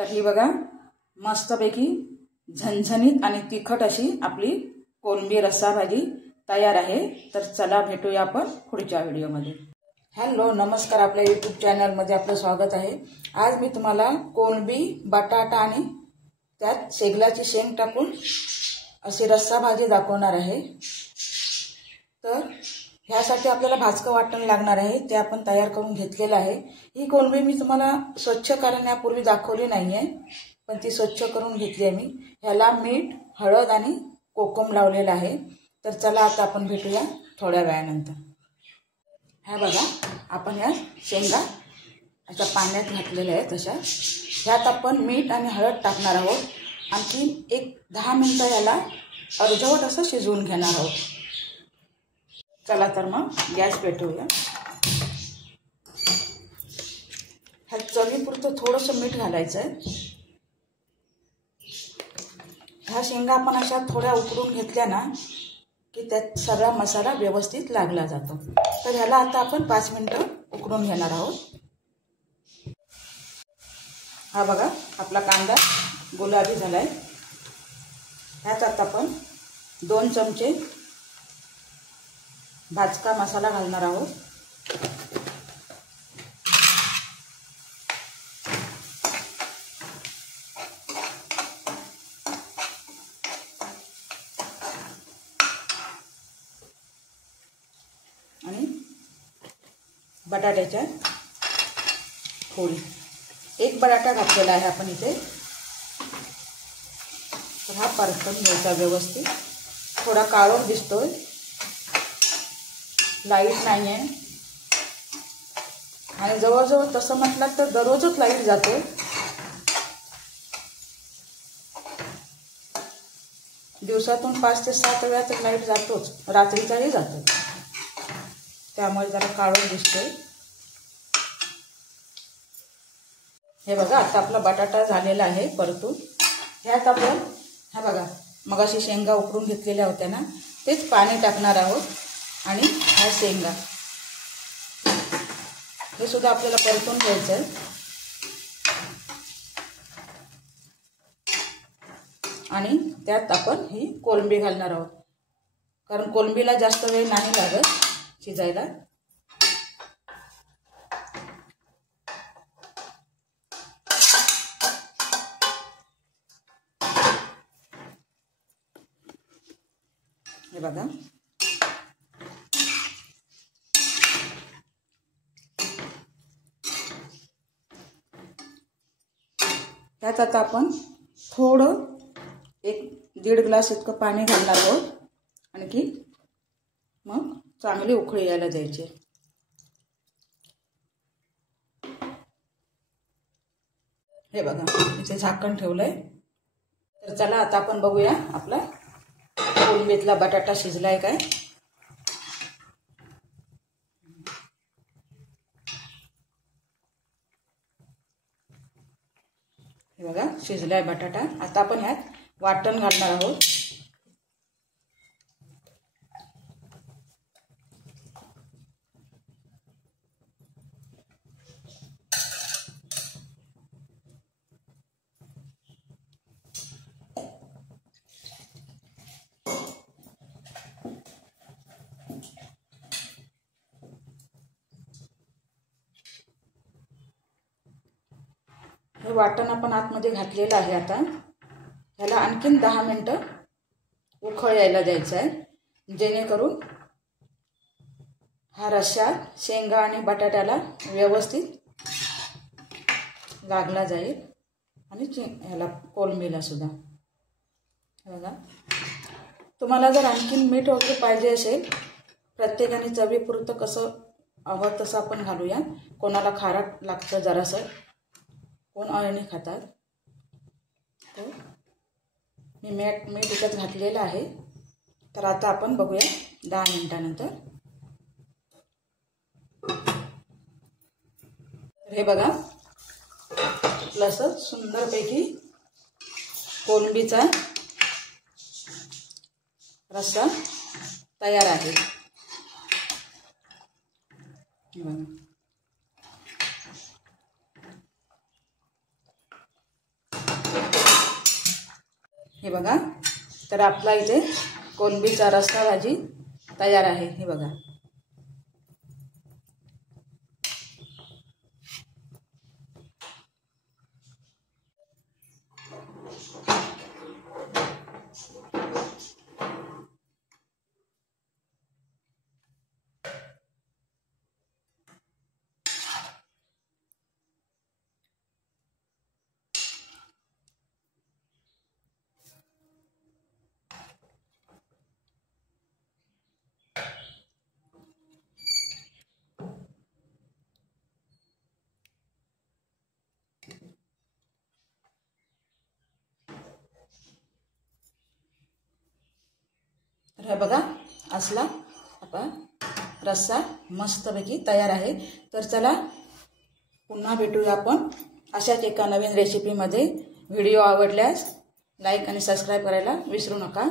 तर ही बघा मस्तपैकी झणझणीत आणि तिखट अशी आपली कोलंबी रस्सा भाजी तयार आहे। तर चला भेटूया आपण पुढच्या व्हिडिओमध्ये। हॅलो नमस्कार, आपल्या यूट्यूब चॅनलमध्ये आपलं स्वागत आहे। आज मी तुम्हाला कोलंबी बटाटा आणि त्यात शेगलाची शेंग टाकून अशी रस्सा भाजी दाखवणार आहे। तर ह्यासाठी आपल्याला भाजकं वाटण लागणार आहे, ते आपण तयार करून घेतलेलं आहे। ही कोलंबी मी तुम्हाला स्वच्छ करण्यापूर्वी दाखवली नाहीये, पण ती स्वच्छ करून घेतली आहे मी। ह्याला मीठ, हळद आणि कोकम लावलेला आहे। तर चला आता आपण भेटूया थोड्या वेळानंतर। हा बघा आपण ह्या शेंगा अशा पाण्यात घातलेल्या आहेत तशा। ह्यात आपण मीठ आणि हळद टाकणार आहोत। आणखी एक 10 मिनिटं याला अर्धवट असं शिजवून घेणार आहोत। चला तर मग गॅस पेटवूया। ह्यात चवीपुरतं थोडंसं मीठ घालायचं आहे। ह्या शेंगा आपण अशा थोड्या उकडून घेतल्या ना की त्यात सगळा मसाला व्यवस्थित लागला जातो। तर ह्याला आता आपण 5 मिनिटं उकडून घेणार आहोत। हा बघा आपला कांदा गुलाबी झालाय। ह्यात आता आपण 2 चमचे भाजका मसाला घालणार आहोत। आणि बटाट्याच्या फोडी, 1 बटाटा घातलेला आहे आपण इथे। तर हा परतून घ्यायचा व्यवस्थित। थोडा काळोख दिसतोय, लाईट नाही आहे, आणि जवळजवळ तसं म्हटलं तर दररोजच लाईट जाते। दिवसातून 5 ते 7 वेळा तर लाईट जातोच, रात्रीचाही जातो, त्यामुळे जरा काळोख दिसतोय। हे बघा आता आपला बटाटा झालेला आहे परतून। ह्यात आपण हा बघा मगाशी शेंगा उकडून घेतलेल्या होत्या ना, तेच पाणी टाकणार आहोत। आणि ह्या शेंगा हे सुद्धा आपल्याला परतून घ्यायचं आहे। आणि त्यात आपण ही कोलंबी घालणार आहोत, कारण कोलंबीला जास्त वेळ नाही लागत शिजायला। हे बघा त्यात आता आपण थोडं 1-1.5 ग्लास इतकं पाणी घालणार आहोत। आणखी मग चांगली उकळी यायला द्यायची। हे बघा इथे झाकण ठेवलंय। तर चला आता आपण बघूया आपला कोलंबीतला बटाटा शिजलाय काय। हे बघा शिजलाय बटाटा। आता आपण ह्यात वाटण घालणार आहोत। हे वाटण आपण आतमध्ये घातलेलं आहे। आता ह्याला आणखीन 10 मिनिटं उकळ यायला द्यायचं आहे, जेणेकरून हा रस्सा शेंगा आणि बटाट्याला व्यवस्थित लागला जाईल आणि ह्याला कोलंबीला सुद्धा। बघा तुम्हाला जर आणखीन मीठ वगैरे पाहिजे असेल, प्रत्येकाने चवीपुरतं कसं हवं तसं आपण घालूया। कोणाला खारट लागतं जरासं, कोण अळणी खातात। तर मी मीठ इथं घातलेलं आहे। तर आता आपण बघूया 10 मिनिटानंतर। हे बघा असं सुंदरपैकी कोलंबीचा रस्सा तयार आहे। हे बघा, तर आपला इथे कोलंबीचा रस्सा भाजी तयार आहे. हे बघा. तर हे बघा, असला आपला रस्सा मस्तपैकी तयार आहे. तर चला पुन्हा भेटूया आपण अशाच एका नवीन रेसिपीमध्ये. व्हिडिओ आवडल्यास लाईक आणि सबस्क्राईब करायला विसरू नका.